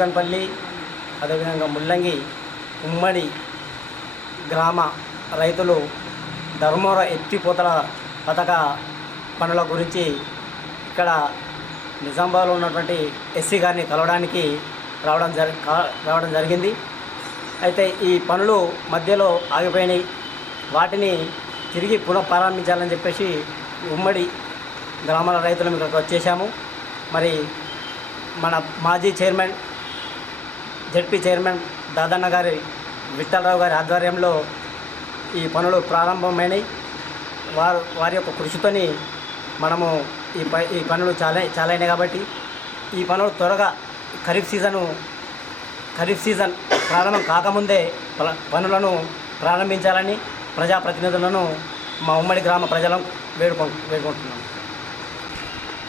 బొంకన్పల్లి అదేవిధంగా ముల్లంగి ఉమ్మడి గ్రామ రైతులు ధర్మవర ఎత్తిపోతల పథక పనుల గురించి ఇక్కడ నిజామాబాద్లో ఉన్నటువంటి ఎస్సీ గారిని కలవడానికి రావడం జరిగింది. అయితే ఈ పనులు మధ్యలో ఆగిపోయినాయి. వాటిని తిరిగి పునఃప్రారంభించాలని చెప్పేసి ఉమ్మడి గ్రామాల రైతులు ఇక్కడికి వచ్చేసాము. మరి మన మాజీ చైర్మన్ జెడ్పీ చైర్మన్ దాదన్న గారి విఠలరావు గారి ఆధ్వర్యంలో ఈ పనులు ప్రారంభమైనాయి. వారి యొక్క కృషితోని మనము ఈ పనులు చాలా అయినాయి కాబట్టి ఈ పనులు త్వరగా ఖరీఫ్ సీజన్ ప్రారంభం కాకముందే పనులను ప్రారంభించాలని ప్రజాప్రతినిధులను మా ఉమ్మడి గ్రామ ప్రజలను వేడుకుంటున్నాను.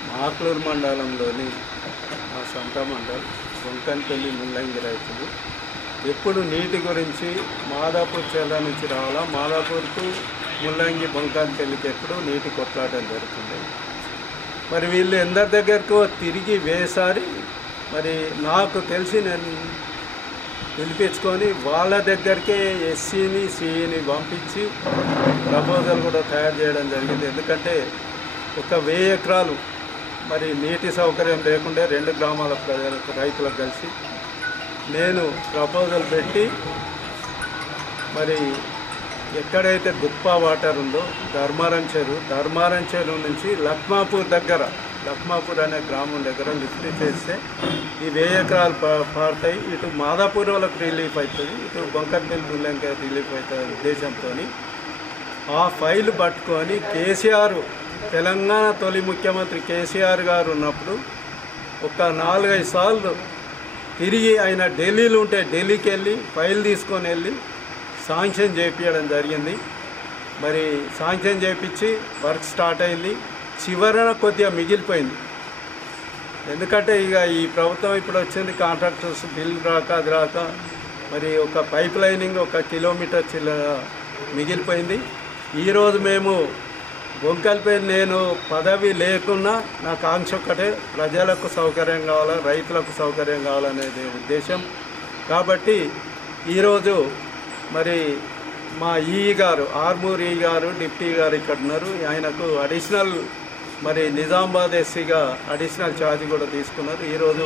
మాక్లూరు మండలంలోని మా సొంత మండలం బొంకన్పల్లి ముల్లంగి రైతులు ఎప్పుడు నీటి గురించి మాదాపూర్ చెల్ల నుంచి రావాలా, మాదాపూర్కు ముల్లంగి బొంకన్పల్లికి ఎప్పుడు నీటి కొట్లాటం జరుగుతుంది. మరి వీళ్ళు ఎందరి దగ్గరకు తిరిగి వేసారి మరి నాకు తెలిసి నేను పిలిపించుకొని వాళ్ళ దగ్గరికే ఎస్సీని సిఈని పంపించి ప్రపోజల్ కూడా తయారు చేయడం జరిగింది. ఎందుకంటే 1000 ఎకరాలు మరి నీటి సౌకర్యం లేకుండా 2 గ్రామాల రైతులకు కలిసి నేను ప్రపోజల్ పెట్టి మరి ఎక్కడైతే దుప్పా వాటర్ ఉందో ధర్మారం చెరువు నుంచి లక్మాపూర్ అనే గ్రామం దగ్గర లిఫ్ట్ చేస్తే ఈ 1000 ఎకరాలు పారుతాయి. ఇటు మాదాపూర్ వాళ్ళకు రిలీఫ్ అవుతుంది, ఇటు బొంకన్పల్లి ముల్లంగి రిలీఫ్ అవుతుంది ఉద్దేశంతో ఆ ఫైల్ పట్టుకొని కేసీఆర్ తెలంగాణ తొలి ముఖ్యమంత్రి కేసీఆర్ గారు ఉన్నప్పుడు ఒక 4-5 సార్లు తిరిగి ఆయన ఢిల్లీలో ఉంటే ఢిల్లీకి వెళ్ళి ఫైల్ తీసుకొని వెళ్ళి శాంక్షన్ చేయించడం జరిగింది. మరి శాంక్షన్ చేయించి వర్క్ స్టార్ట్ అయింది. చివరన కొద్దిగా మిగిలిపోయింది. ఎందుకంటే ఇక ఈ ప్రభుత్వం ఇప్పుడు వచ్చింది, కాంట్రాక్టర్స్ బిల్ రాక మరి ఒక పైప్ లైనింగ్ 1 కిలోమీటర్ మిగిలిపోయింది. ఈరోజు మేము బొంకన్పల్లి నేను పదవి లేకున్నా నా కాంక్ష ఒక్కటే, ప్రజలకు సౌకర్యం కావాలా, రైతులకు సౌకర్యం కావాలనేది ఉద్దేశం. కాబట్టి ఈరోజు మరి మా ఆర్మూర్ ఈ గారు డిప్టీ గారు ఇక్కడ ఉన్నారు. ఆయనకు అడిషనల్ మరి నిజామాబాద్ ఎస్సీగా అడిషనల్ ఛార్జ్ కూడా తీసుకున్నారు. ఈరోజు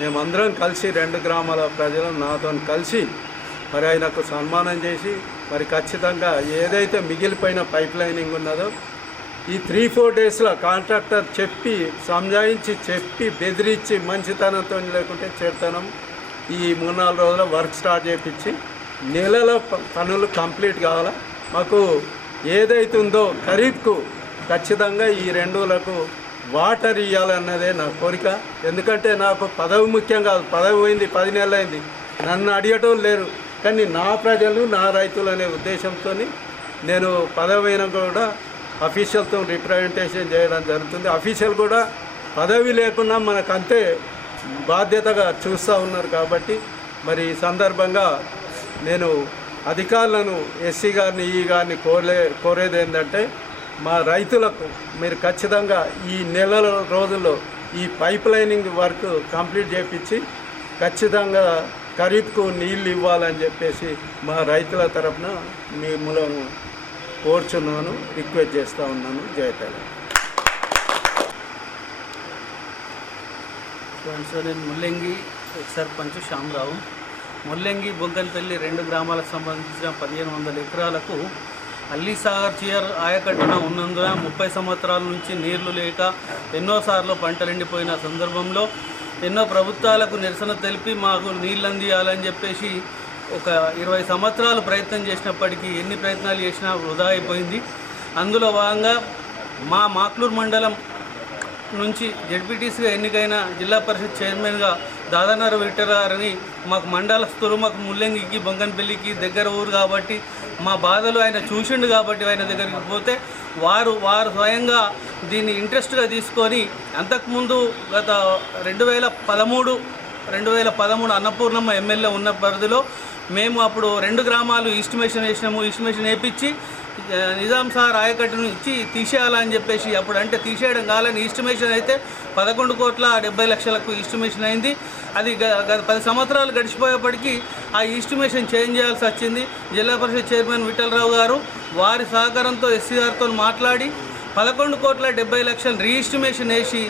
మేమందరం కలిసి 2 గ్రామాల ప్రజలు నాతో కలిసి మరి ఆయనకు సన్మానం చేసి మరి ఖచ్చితంగా ఏదైతే మిగిలిపోయిన పైప్ లైనింగ్ ఉన్నదో ఈ 3-4 డేస్లో కాంట్రాక్టర్ చెప్పి బెదిరించి మంచితనంతో లేకుంటే చెడుతనం ఈ 3-4 రోజుల వర్క్ స్టార్ట్ చేయించి నెలల పనులు కంప్లీట్ కావాలా. మాకు ఏదైతుందో ఖరీఫ్కు ఖచ్చితంగా ఈ 2 ఊళ్ళకు వాటర్ ఇవ్వాలన్నదే నా కోరిక. ఎందుకంటే నాకు పదవి ముఖ్యం కాదు, పదవి పోయింది 10 నెలలు అయింది, నన్ను అడిగటం లేరు. కానీ నా ప్రజలు నా రైతులు అనే ఉద్దేశంతో నేను పదవి అయినా కూడా అఫీషియల్తో రిప్రజెంటేషన్ చేయడం జరుగుతుంది. అఫీషియల్ కూడా పదవి లేకున్నా మనకు అంతే బాధ్యతగా చూస్తూ ఉన్నారు. కాబట్టి మరి ఈ సందర్భంగా నేను అధికారులను ఎస్సీ గారిని ఈ గారిని కోరేది ఏంటంటే మా రైతులకు మీరు ఖచ్చితంగా ఈ నెల రోజుల్లో ఈ పైప్ లైనింగ్ వర్క్ కంప్లీట్ చేయించి ఖచ్చితంగా ఖరీఫ్కు నీళ్ళు ఇవ్వాలని చెప్పేసి మా రైతుల తరఫున మిమ్మల్ని కోరుచున్నాను, రిక్వెస్ట్ చేస్తూ ఉన్నాను. జయతల. నేను ముల్లంగి సర్పంచ్ శ్యామరావు. ముల్లంగి బొంకన్పల్లి 2 గ్రామాలకు సంబంధించిన 1500 ఎకరాలకు అల్లీసాగర్ చియర్ ఆయకట్టున ఉన్నందున 30 సంవత్సరాల నుంచి నీళ్లు లేక ఎన్నోసార్లు పంటలు ఎండిపోయిన సందర్భంలో ఎన్నో ప్రభుత్వాలకు నిరసన తెలిపి మాకు నీళ్ళు అందియాలని చెప్పేసి ఒక 20 సంవత్సరాలు ప్రయత్నం చేసినప్పటికీ ఎన్ని ప్రయత్నాలు చేసినా వృధా అయిపోయింది. అందులో భాగంగా మా మాక్లూరు మండలం నుంచి జెడ్పీటీసీగా ఎన్నికైన జిల్లా పరిషత్ చైర్మన్గా దాదన్న విఠలరావుని మాకు మండలస్తులు, మాకు ముల్లంగికి బొంకన్పల్లికి దగ్గర ఊరు కాబట్టి మా బాధలు ఆయన చూసిండు కాబట్టి ఆయన దగ్గరికి పోతే వారు స్వయంగా దీన్ని ఇంట్రెస్ట్గా తీసుకొని అంతకుముందు గత 2013 అన్నపూర్ణమ్మ ఎమ్మెల్యే ఉన్న పరిధిలో మేము అప్పుడు 2 గ్రామాలు ఈస్టిమేషన్ వేసినాము. ఈస్టిమేషన్ వేయించి నిజాం సార్ ఆయకట్టును ఇచ్చి తీసేయాలని చెప్పేసి అప్పుడు అంటే తీసేయడం కావాలని ఈస్టిమేషన్ అయితే 11,70,00,000కు ఈస్టిమేషన్ అయింది. అది 10 సంవత్సరాలు గడిచిపోయేప్పటికీ ఆ ఈస్టిమేషన్ చేంజ్ చేయాల్సి వచ్చింది. జిల్లా పరిషత్ చైర్మన్ విఠలరావు గారు వారి సహకారంతో ఎస్సీ గారితో మాట్లాడి 11,70,00,000 రీఎస్టిమేషన్ వేసి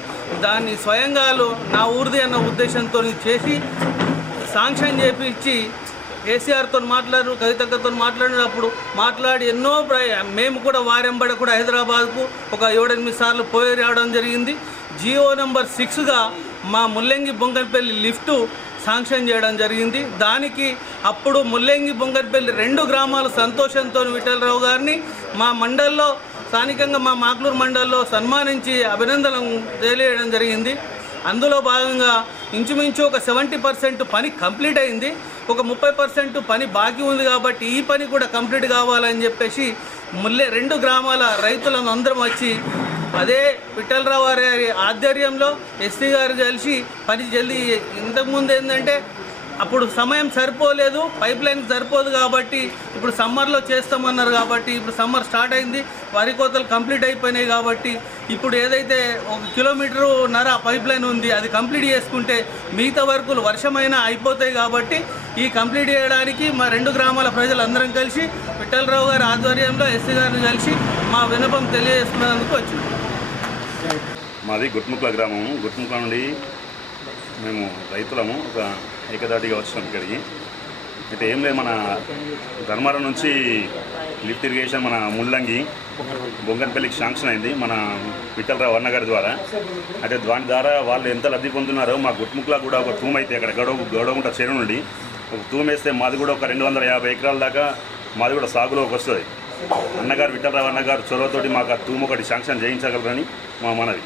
దాన్ని స్వయంగా నా ఊరిది అన్న ఉద్దేశంతో చేసి శాంక్షన్ చేపించి కేసీఆర్తో మాట్లాడారు, కవితక్కతో మాట్లాడినప్పుడు మాట్లాడి ఎన్నో మేము కూడా వారెంబడ కూడా హైదరాబాద్కు ఒక 7-8 సార్లు పోయి రావడం జరిగింది. జియో నెంబర్ 6గా మా ముల్లంగి బొంగన్పల్లి లిఫ్టు శాంక్షన్ చేయడం జరిగింది. దానికి అప్పుడు ముల్లంగి బొంగన్పల్లి 2 గ్రామాల సంతోషంతో విఠలరావు గారిని మా మండల్లో స్థానికంగా మా మాక్లూరు మండల్లో సన్మానించి అభినందనలు తెలియడం జరిగింది. అందులో భాగంగా ఇంచుమించు ఒక 70% పని కంప్లీట్ అయింది. ఒక 30% పని బాకీ ఉంది కాబట్టి ఈ పని కూడా కంప్లీట్ కావాలని చెప్పేసి 2 గ్రామాల రైతులను అందరం వచ్చి అదే విఠలరావు గారి ఆధ్వర్యంలో ఎస్సీ గారు కలిసి పని జల్దీ ఇంతకుముందు ఏంటంటే అప్పుడు సమయం సరిపోలేదు, పైప్ లైన్ సరిపోదు కాబట్టి ఇప్పుడు సమ్మర్లో చేస్తామన్నారు కాబట్టి ఇప్పుడు సమ్మర్ స్టార్ట్ అయింది, వరి కోతలు కంప్లీట్ అయిపోయినాయి కాబట్టి ఇప్పుడు ఏదైతే 1.5 కిలోమీటర్ పైప్ లైన్ ఉంది అది కంప్లీట్ చేసుకుంటే మిగతా వర్కులు వర్షమైనా అయిపోతాయి కాబట్టి ఈ కంప్లీట్ చేయడానికి మా 2 గ్రామాల ప్రజలందరం కలిసి విఠలరావు గారి ఆధ్వర్యంలో ఎస్సీ గారిని కలిసి మా విన్నపం తెలియజేస్తున్నందుకు వచ్చినాం. మాది గుట్ముక్ల గ్రామము. గుట్ముక్ల నుండి మేము రైతులము ఒక ఏకదాటిగా వచ్చినాం ఇక్కడికి. అయితే ఏం లేదు, మన ధర్మారం నుంచి లిఫ్ట్ ఇరిగేషన్ మన ముల్లంగి బొంగన్పల్లికి శాంక్షన్ అయింది మన విఠలరావు అన్న గారి ద్వారా. అయితే దాని ద్వారా వాళ్ళు ఎంత లబ్ధి పొందుతున్నారో మా గుట్ముక్ల కూడా ఒక తూమ్ అయితే అక్కడ గౌడగుంట చెరువు నుండి ఒక తూమ్ వేస్తే మాది కూడా ఒక 250 ఎకరాల దాకా మాది కూడా సాగులోకి వస్తుంది. అన్నగారు విఠలరావు అన్నగారు చొరవతోటి మాకు ఆ తూము ఒకటి శాంక్షన్ చేయించగలరని మా మనవి.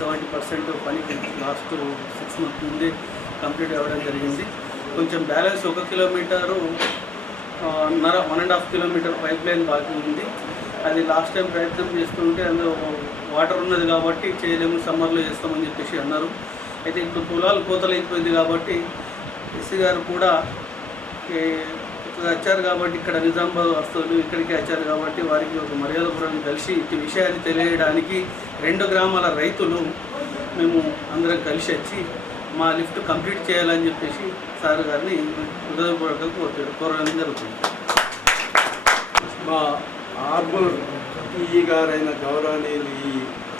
70% పనికి లాస్ట్ 6 months ముందే కంప్లీట్ అవ్వడం జరిగింది. కొంచెం balance 1 kilometre 1.5 kilometre pipeline బాకీ ఉంది. అది లాస్ట్ టైం ప్రయత్నం చేస్తుంటే అందులో వాటర్ ఉన్నది కాబట్టి చేయలేము, సమ్మర్లో చేస్తామని చెప్పేసి అన్నారు. అయితే ఇప్పుడు పొలాలు కోతలు అయిపోయింది కాబట్టి ఎస్సీ గారు కూడా వచ్చారు కాబట్టి ఇక్కడ నిజామాబాద్ వస్తువులు ఇక్కడికి వచ్చారు కాబట్టి వారికి ఒక మర్యాదపూర్వకంగా కలిసి ఈ విషయాన్ని తెలియడానికి 2 గ్రామాల రైతులు మేము అందరం కలిసి వచ్చి మా లిఫ్ట్ కంప్లీట్ చేయాలని చెప్పేసి సార్ గారిని హృదయపూర్వకంగా కోరడం జరుగుతుంది. మా ఆర్మూర్ ఈ గారైన గౌరవనీయులు ఈ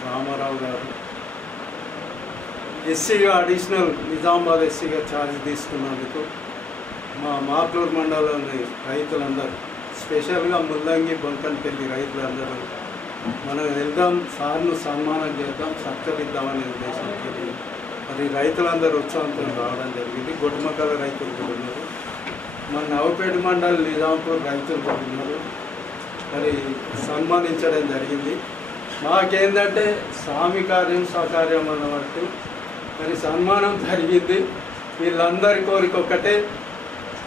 రామారావు గారు ఎస్సీగా అడిషనల్ నిజామాబాద్ ఎస్సీగా ఛార్జ్ తీసుకున్నందుకు మా మాట్లూరు మండలంలోని రైతులందరూ, స్పెషల్గా ముల్లంగి బొంకన్పల్లి రైతులందరూ మనం వెళ్దాం, సార్ను సన్మానం చేద్దాం, సత్కరిద్దామనే ఉద్దేశంతో మరి రైతులందరూ ఉత్సాహంతో రావడం జరిగింది. గొడ్మకల రైతులు కూడా ఉన్నారు, మన నవపేట మండలం నిజాంపూర్ రైతులు కూడా ఉన్నారు. మరి సన్మానించడం జరిగింది. మాకేంటంటే స్వామి కార్యం సహకార్యం అన్నట్టు మరి సన్మానం జరిగింది. వీళ్ళందరి కోరిక ఒక్కటే,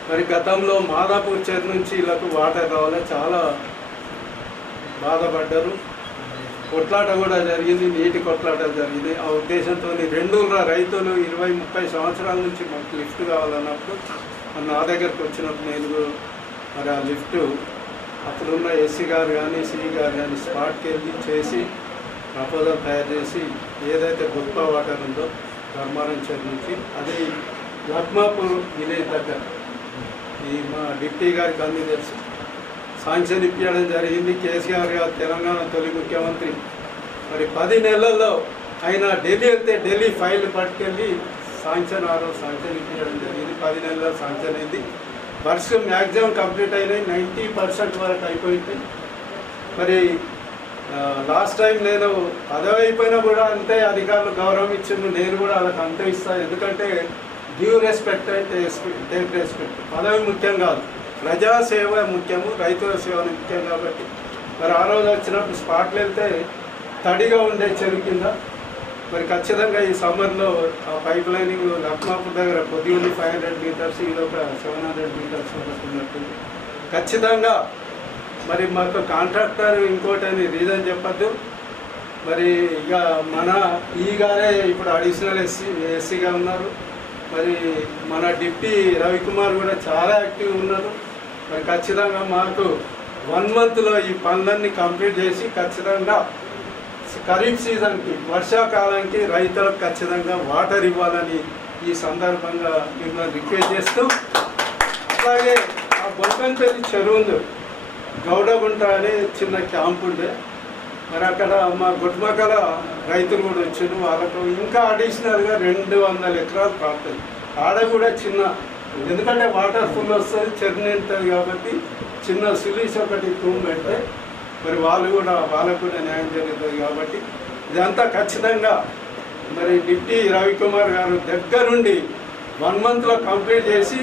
మరి గతంలో మాదాపూర్ చెరు నుంచి వీళ్ళకు వాటర్ రావాలి, చాలా బాధపడ్డారు. కొట్లాట కూడా జరిగింది, నీటి కొట్లాట జరిగింది. ఆ ఉద్దేశంతో 2 రైతులు 20-30 సంవత్సరాల నుంచి మాకు లిఫ్ట్ కావాలన్నప్పుడు నా దగ్గరకు వచ్చినప్పుడు నేను మరి ఆ లిఫ్ట్ అప్పుడున్న ఎస్సీ గారు కానీ సిఈ గారు కానీ స్పాట్కి వెళ్ళి చేసి ప్రపోజల్ తయారు చేసి ఏదైతే గొప్ప వాటర్ ఉందో ధర్మారం చెరు నుంచి అది లక్మాపూర్ విలేజ్ దగ్గర ఈ మా డిప్టీ గారికి అన్నీ తెలుసు శాంక్షన్ ఇప్పించడం జరిగింది. కేసీఆర్ గారు తెలంగాణ తొలి ముఖ్యమంత్రి మరి 10 నెలల్లో ఆయన ఢిల్లీ వెళ్తే ఢిల్లీ ఫైల్ పట్టుకెళ్ళి శాంక్షన్ ఇప్పించడం జరిగింది. 10 నెలల్లో శాంక్షన్ అయింది. వర్క్స్ మ్యాక్సిమం కంప్లీట్ అయినాయి, 90% వరకు అయిపోయింది. మరి లాస్ట్ టైం నేను పదవి అయిపోయినా కూడా అంతే అధికారులు గౌరవం ఇచ్చిండు, నేను కూడా వాళ్ళకి అంతే ఇస్తాను. ఎందుకంటే డ్యూ రెస్పెక్ట్ అయితే టేక్ రెస్పెక్ట్. పదవి ముఖ్యం కాదు, ప్రజాసేవ ముఖ్యము, రైతుల సేవ ముఖ్యం. కాబట్టి మరి ఆ రోజు వచ్చినప్పుడు స్పాట్లు వెళ్తే తడిగా ఉండే చెరువు కింద మరి ఖచ్చితంగా ఈ సమ్మర్లో ఆ పైప్ లైనింగ్ లక్మాపూర్ దగ్గర కొద్దిగా 500 మీటర్స్, ఇది ఒక 700 మీటర్స్ వరకు ఉన్నట్టు ఖచ్చితంగా. మరి మాకు కాంట్రాక్టర్ ఇంకోటి అని రీజన్ చెప్పద్దు. మరి ఇక మన ఈగానే ఇప్పుడు అడిషనల్ ఎస్సీగా ఉన్నారు. మరి మన డిప్టీ రవికుమార్ కూడా చాలా యాక్టివ్ ఉన్నారు. మరి ఖచ్చితంగా మాకు 1 monthలో ఈ పనులన్నీ కంప్లీట్ చేసి ఖచ్చితంగా ఖరీఫ్ సీజన్కి వర్షాకాలానికి రైతులకు ఖచ్చితంగా వాటర్ ఇవ్వాలని ఈ సందర్భంగా మిమ్మల్ని రిక్వెస్ట్ చేస్తూ, అలాగే ఆ బొంకన్పల్లి చెరువు ఉంది, గౌడగుంట అనే చిన్న క్యాంప్ ఉండే, మరి అక్కడ మా గుట్మకల రైతులు కూడా వచ్చారు. వాళ్ళకు ఇంకా అడిషనల్గా 200 ఎకరాలు పడుతుంది. ఆడ కూడా చిన్న, ఎందుకంటే వాటర్ ఫుల్ వస్తుంది, చెరువు నిండుతుంది కాబట్టి చిన్న సులీస్ ఒకటి తూము పెడితే మరి వాళ్ళకు కూడా న్యాయం జరుగుతుంది. కాబట్టి ఇదంతా ఖచ్చితంగా మరి డిప్టీ రవికుమార్ గారు దగ్గరుండి 1 monthలో కంప్లీట్ చేసి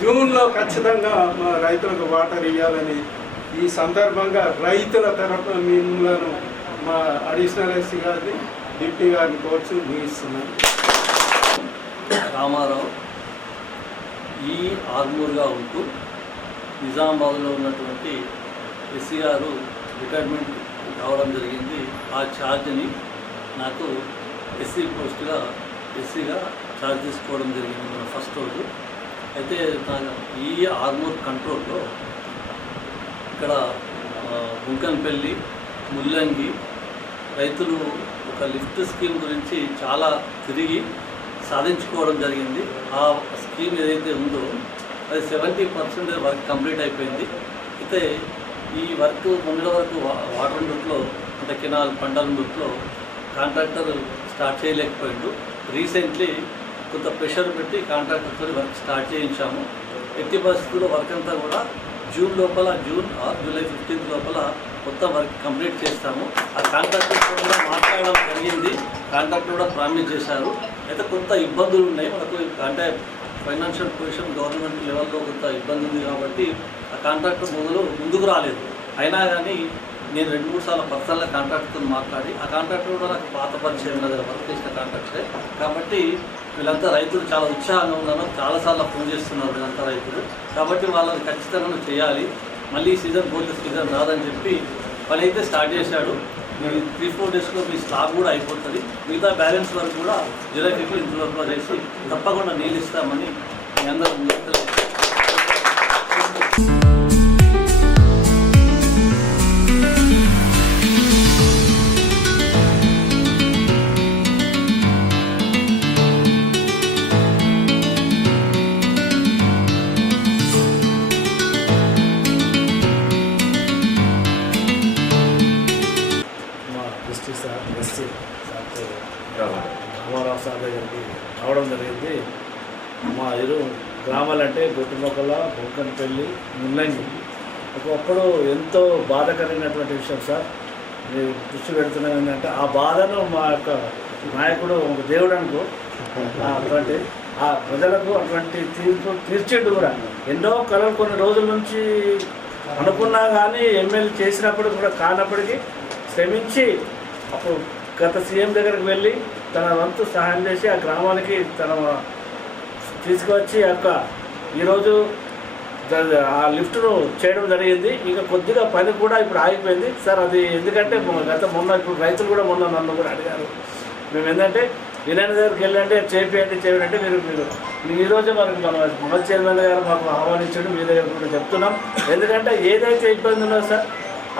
జూన్లో ఖచ్చితంగా మా రైతులకు వాటర్ ఇవ్వాలని ఈ సందర్భంగా రైతుల తరఫున మిమ్మల్ని మా అడిషనల్ ఎస్సీ గారిని డిప్టీ గారిని కోర్చు ముగిస్తున్నాను. రామారావు ఈ ఆర్మూర్గా ఉంటూ నిజామాబాద్లో ఉన్నటువంటి ఎస్సీ గారు రిటైర్మెంట్ రావడం జరిగింది. ఆ ఛార్జ్ని నాకు ఎస్సీ పోస్ట్గా ఎస్సీగా ఛార్జ్ తీసుకోవడం జరిగింది మన ఫస్ట్ రోజు. అయితే ఈ ఆర్మూర్ కంట్రోల్లో ఇక్కడ బుంకన్పల్లి, ముల్లంగి రైతులు ఒక లిఫ్ట్ స్కీమ్ గురించి చాలా తిరిగి సాధించుకోవడం జరిగింది. ఆ స్కీమ్ ఏదైతే ఉందో అది 70% వర్క్ కంప్లీట్ అయిపోయింది. అయితే ఈ వర్క్ మొన్నటి వరకు వాటర్ రూట్లో అంటే కెనాల్ పంటల రూట్లో కాంట్రాక్టర్ స్టార్ట్ చేయలేకపోయిండు. రీసెంట్లీ కొంత ప్రెషర్ పెట్టి కాంట్రాక్టర్తో వర్క్ స్టార్ట్ చేయించాము. ఎట్టి పరిస్థితుల్లో వర్క్ అంతా కూడా జూన్ ఆర్ జూలై 15 లోపల మొత్తం వర్క్ కంప్లీట్ చేస్తాము. ఆ కాంట్రాక్టర్ కూడా మాట్లాడడం జరిగింది, కాంట్రాక్టర్ కూడా ప్రామిస్ చేశారు. అయితే కొంత ఇబ్బందులు ఉన్నాయి మనకు, అంటే ఫైనాన్షియల్ పొజిషన్ గవర్నమెంట్ లెవెల్లో కొంత ఇబ్బంది ఉంది కాబట్టి ఆ కాంట్రాక్టర్ ముందుకు రాలేదు. అయినా కానీ నేను 2-3 సార్లు పర్సనల్గా కాంట్రాక్ట్తో మాట్లాడి ఆ కాంట్రాక్టర్ కూడా నాకు పాత పరిచయం దగ్గర వర్క్ చేసిన కాంట్రాక్టే కాబట్టి వీళ్ళంతా రైతులు చాలా ఉత్సాహంగా ఉన్నారు. చాలాసార్లు ఫోన్ చేస్తున్నారు వీళ్ళంతా రైతులు. కాబట్టి వాళ్ళని ఖచ్చితంగా చేయాలి. మళ్ళీ సీజన్ పోతే సీజన్ రాదని చెప్పి పని అయితే స్టార్ట్ చేశాడు. మీ 3-4 డేస్లో మీ స్టాక్ కూడా అయిపోతుంది. మిగతా బ్యాలెన్స్ వరకు కూడా జూలై 15 లోపల చేసి తప్పకుండా నీళ్ళు ఇస్తామని మీ అందరూ డిస్ట్రిక్ట్ సార్ ఎస్సీ సార్తో రామారావు సార్ దగ్గరికి రావడం జరిగింది. మా ఇరు గ్రామాలంటే గొట్టుమొక్కల, బొంకనపల్లి, ముల్లంగి ఒకప్పుడు ఎంతో బాధకరమైనటువంటి విషయం సార్. మీరు దృష్టి పెడుతున్నాం ఏంటంటే ఆ బాధను మా యొక్క నాయకుడు ఒక దేవుడు అనుకో అటువంటి ఆ ప్రజలకు అటువంటి తీర్చిండు కూడా. ఎన్నో కళలు కొన్ని రోజుల నుంచి అనుకున్నా కానీ ఎమ్మెల్యే చేసినప్పుడు కూడా కానప్పటికీ శ్రమించి అప్పుడు గత సీఎం దగ్గరికి వెళ్ళి తన వంతు సహాయం చేసి ఆ గ్రామానికి తన తీసుకువచ్చి ఈరోజు ఆ లిఫ్ట్ను చేయడం జరిగింది. ఇక కొద్దిగా పని కూడా ఇప్పుడు ఆగిపోయింది సార్. అది ఎందుకంటే మొన్న ఇప్పుడు రైతులు కూడా మొన్న నన్ను కూడా అడిగారు. మేము ఏంటంటే వినాయన దగ్గరికి వెళ్ళంటే చేయండి మీరు ఈరోజే మనకి మన చైర్మన్ గారు మాకు ఆహ్వానించడం మీ దగ్గర కూడా చెప్తున్నాం. ఎందుకంటే ఏదైతే ఇబ్బంది ఉన్నదో సార్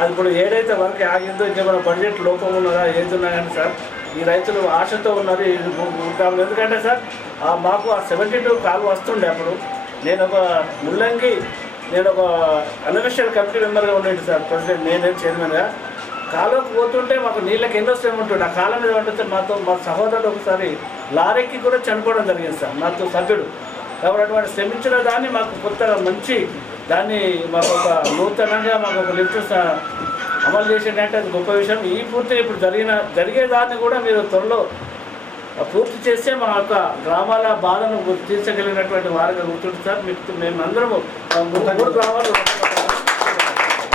అది ఇప్పుడు ఏదైతే వర్క్ ఆగిందో ఇంకేమైనా బడ్జెట్ లోపం ఉన్నదా ఏదున్నా కానీ సార్ ఈ రైతులు ఆశతో ఉన్నారు. ఎందుకంటే సార్ మాకు ఆ 72 కాలు వస్తుండే అప్పుడు నేను ఒక ముల్లంగి ఒక అన్అఫీషియల్ కమిటీ మెంబర్గా ఉండేది సార్. ప్రెసిడెంట్ నేనే చైర్మన్గా. కాలువకు పోతుంటే మాకు నీళ్ళకి ఎన్నో శ్రమ ఉంటుండే. ఆ కాలం మీద ఉంటుంటే మా సహోదరుడు ఒకసారి లారీకి కూడా చనిపోవడం జరిగింది సార్ నాతో సభ్యుడు. కాబట్టి అటువంటి శ్రమించిన దాన్ని మాకు కొత్తగా మంచి దాన్ని మాకు ఒక నూతనంగా మాకు ఒక లిఫ్ట్ అమలు చేసేటంటే అది గొప్ప విషయం. ఈ పూర్తిగా ఇప్పుడు జరిగేదాన్ని కూడా మీరు త్వరలో పూర్తి చేస్తే మా యొక్క గ్రామాల బాధను తీర్చగలిగినటువంటి వారిగా గుర్తుంది సార్. మేమందరము 3 గ్రామాలు